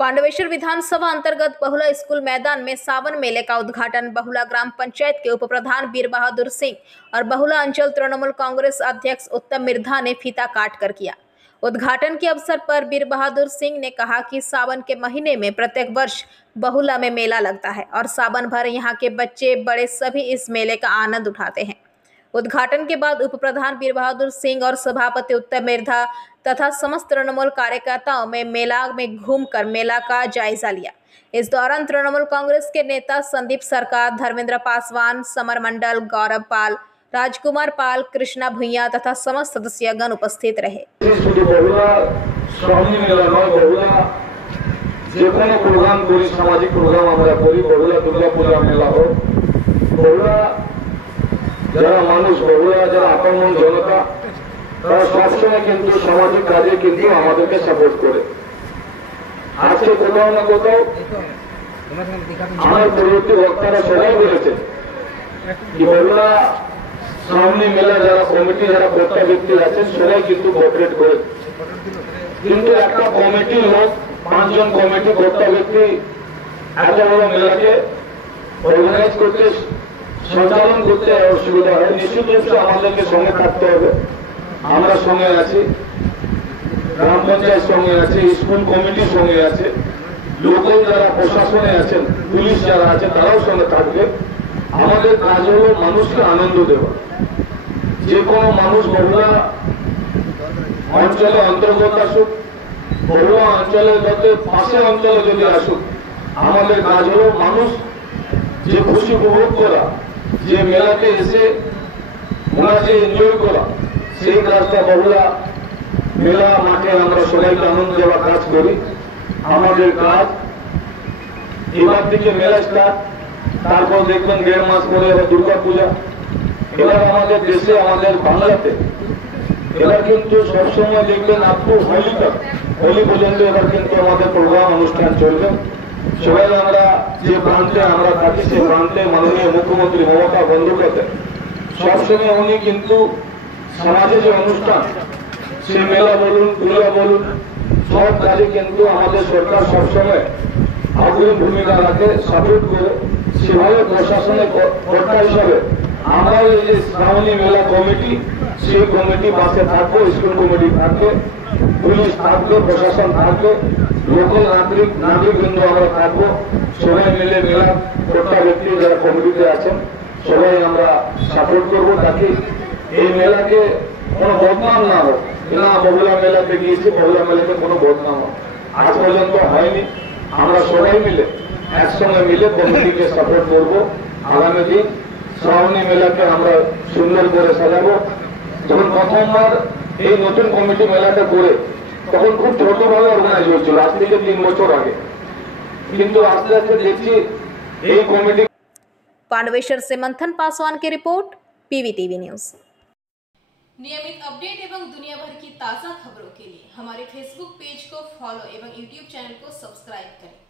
पांडवेश्वर विधानसभा अंतर्गत बहुला स्कूल मैदान में सावन मेले का उद्घाटन बहुला ग्राम पंचायत के उप प्रधान बीर बहादुर सिंह और बहुला अंचल तृणमूल कांग्रेस अध्यक्ष उत्तम मिर्धा ने फीता काट कर किया। उद्घाटन के अवसर पर बीर बहादुर सिंह ने कहा कि सावन के महीने में प्रत्येक वर्ष बहुला में मेला लगता है और सावन भर यहाँ के बच्चे बड़े सभी इस मेले का आनंद उठाते हैं। उद्घाटन के बाद उप प्रधान बीर बहादुर सिंह और सभापति उत्तम मिर्धा तथा समस्त तृणमूल कार्यकर्ताओं में मेला में घूमकर मेला का जायजा लिया। इस दौरान तृणमूल कांग्रेस के नेता संदीप सरकार, धर्मेंद्र पासवान, समर मंडल, गौरव पाल, राजकुमार पाल, कृष्णा भुइया तथा समस्त सदस्यगण उपस्थित रहे। सामाजिक दुर्गा पूजा मेला हो যারা মানুষ বহুরা যারা আপন জনতা তারা সবসময় কিন্তু সামাজিক কাজে কিন্তু আমাদেরকে সাপোর্ট করে। আজকে কোথাও না কোথাও আমার পরবর্তী বক্তারা সবাই বলেছেন কি বহুরা সামনে মেলা যারা কমিটি যারা কর্তা ব্যক্তি আছেন সবাই কিন্তু কোঅপারেট করে, কিন্তু একটা কমিটির লোক 5 জন কমিটি কর্তা ব্যক্তি এত বড় মেলাকে অর্গানাইজ করতে সঞ্চালন করতে অসুবিধা হয়। নিশ্চিত রূপে আমাদেরকে সঙ্গে থাকতে হবে। আমরা সঙ্গে আছি, গ্রাম পঞ্চায়েত সঙ্গে আছে, স্কুল কমিটির সঙ্গে আছে, লোকাল যারা প্রশাসনে আছেন, পুলিশ যারা আছে তারাও সঙ্গে থাকবে। আমাদের কাজ হলো মানুষকে আনন্দ দেওয়া। যে কোনো মানুষ বহুলা অঞ্চলে অন্তর্গত আসুক, বহুলা অঞ্চলের মধ্যে পাশে অঞ্চলে যদি আসুক, আমাদের কাজ হলো মানুষ যে খুশি উপভোগ করা, যে মেলাতে এসে ওরা যে এনজয় করা, সেই কাজটা বহুলা মেলা মাঠে আমরা সবাইকে আনন্দ দেওয়ার কাজ করি। আমাদের কাজ এবার থেকে মেলা স্টার্ট, তারপর দেখবেন 1.5 মাস পরে এবার দুর্গা পূজা। এবার আমাদের দেশে আমাদের বাংলাতে এবার কিন্তু সবসময় দেখবেন আপু হোলি পর্যন্ত এবার কিন্তু আমাদের প্রোগ্রাম অনুষ্ঠান চলবে। সবাই আমরা যে প্রান্তে আমরা থাকি সেই প্রান্তে মাননীয় মুখ্যমন্ত্রী মমতা বন্দ্যোপাধ্যায় সবসময় উনি কিন্তু সমাজে যে অনুষ্ঠান সে মেলা বলুন, পূজা বলুন, সব কাজে কিন্তু আমাদের সরকার সবসময় অগ্রণী ভূমিকা রাখে, সাপোর্ট করে। সেভাবে প্রশাসনের কর্তা হিসাবে আমরা এই যে শ্রাবণী মেলা কমিটি, সেই কমিটি পাশে থাকবো, স্কুল কমিটি থাকবে, পুলিশ থাকবে, প্রশাসন থাকবে, লোকাল নাগরিকবৃন্দ আমরা থাকবো। সবাই মিলে মেলা কর্তা ব্যক্তি যারা কমিটিতে আছেন সবাই আমরা সাপোর্ট করবো, তাকে এই মেলাকে কোনো বদনাম না হোক। না বহুলা মেলাতে গিয়েছি, বহুলা মেলাতে কোনো বদনাম হোক আজ পর্যন্ত হয়নি। আমরা সবাই মিলে একসঙ্গে মিলে কমিটিকে সাপোর্ট করবো। আগামী দিন শ্রাবণী মেলাকে আমরা সুন্দর করে সাজাবো। যখন প্রথমবার এই নতুন কমিটি মেলাটা করে তখন খুব ছোটভাবে অর্গানাইজ হয়েছিল, আজ থেকে 3 বছর আগে, কিন্তু আস্তে আস্তে দেখছি এই কমিটি। पांडवेश्वर से मंथन पासवान की रिपोर्ट, पीवीटीवी न्यूज। नियमित अपडेट एवं दुनिया भर की ताज़ा खबरों के लिए हमारे फेसबुक पेज को फॉलो एवं यूट्यूब चैनल को सब्सक्राइब करें।